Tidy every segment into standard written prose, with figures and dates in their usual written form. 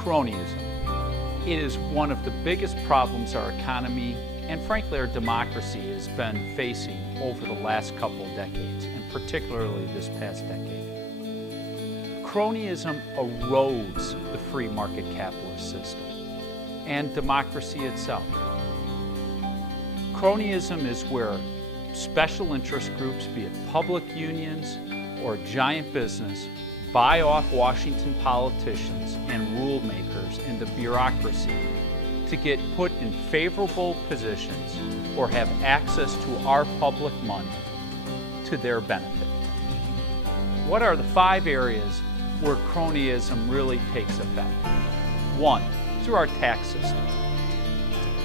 cronyism. It is one of the biggest problems our economy and frankly our democracy has been facing over the last couple of decades, and particularly this past decade. Cronyism erodes the free market capitalist system and democracy itself. Cronyism is where special interest groups, be it public unions or giant business, buy off Washington politicians and rule makers and the bureaucracy to get put in favorable positions or have access to our public money to their benefit. What are the 5 areas where cronyism really takes effect? 1, through our tax system.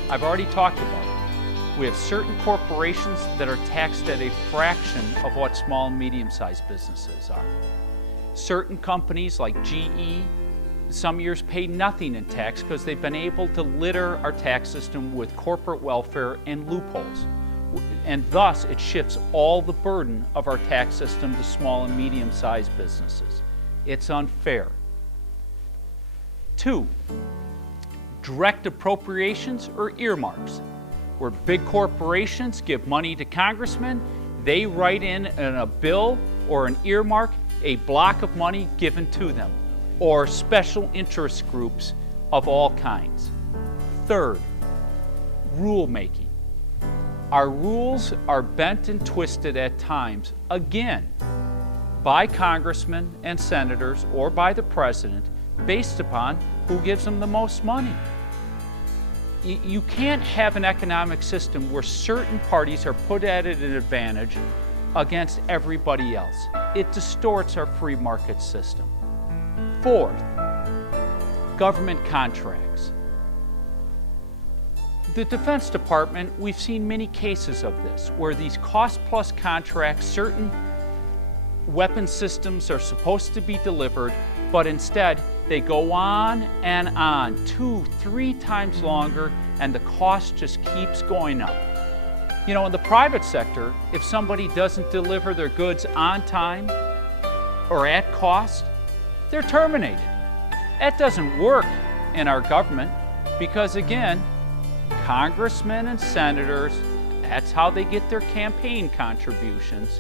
I've already talked about it. We have certain corporations that are taxed at a fraction of what small and medium-sized businesses are. Certain companies like GE, some years pay nothing in tax because they've been able to litter our tax system with corporate welfare and loopholes. And thus, it shifts all the burden of our tax system to small and medium-sized businesses. It's unfair. 2, direct appropriations or earmarks, where big corporations give money to congressmen, they write in a bill or an earmark a block of money given to them, or special interest groups of all kinds. 3rd, rulemaking. Our rules are bent and twisted at times, again, by congressmen and senators or by the president, based upon who gives them the most money. You can't have an economic system where certain parties are put at an advantage against everybody else. It distorts our free market system. 4th, government contracts. The Defense Department, we've seen many cases of this, where these cost-plus contracts, certain weapon systems are supposed to be delivered, but instead they go on and on, 2, 3 times longer, and the cost just keeps going up. You know, in the private sector, if somebody doesn't deliver their goods on time or at cost, they're terminated. That doesn't work in our government because, again, congressmen and senators, that's how they get their campaign contributions,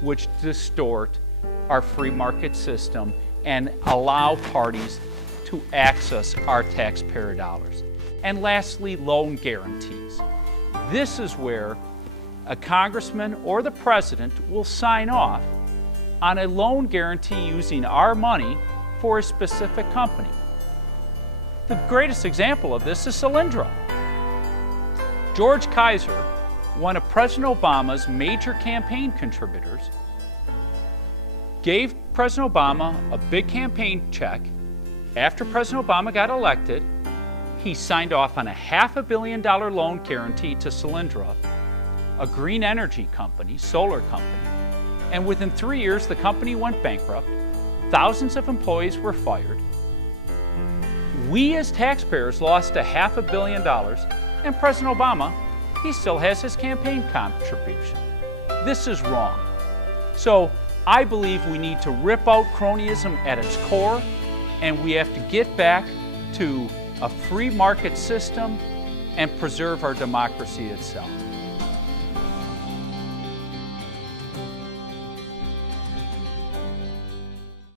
which distort our free market system and allow parties to access our taxpayer dollars. And lastly, loan guarantees. This is where a congressman or the president will sign off on a loan guarantee using our money for a specific company. The greatest example of this is Solyndra. George Kaiser, one of President Obama's major campaign contributors, gave President Obama a big campaign check. After President Obama got elected, he signed off on a $500 million loan guarantee to Solyndra, a green energy company, solar company, and within 3 years the company went bankrupt, thousands of employees were fired. We as taxpayers lost $500 million, and President Obama, he still has his campaign contribution. This is wrong. So I believe we need to rip out cronyism at its core, and we have to get back to a free market system and preserve our democracy itself.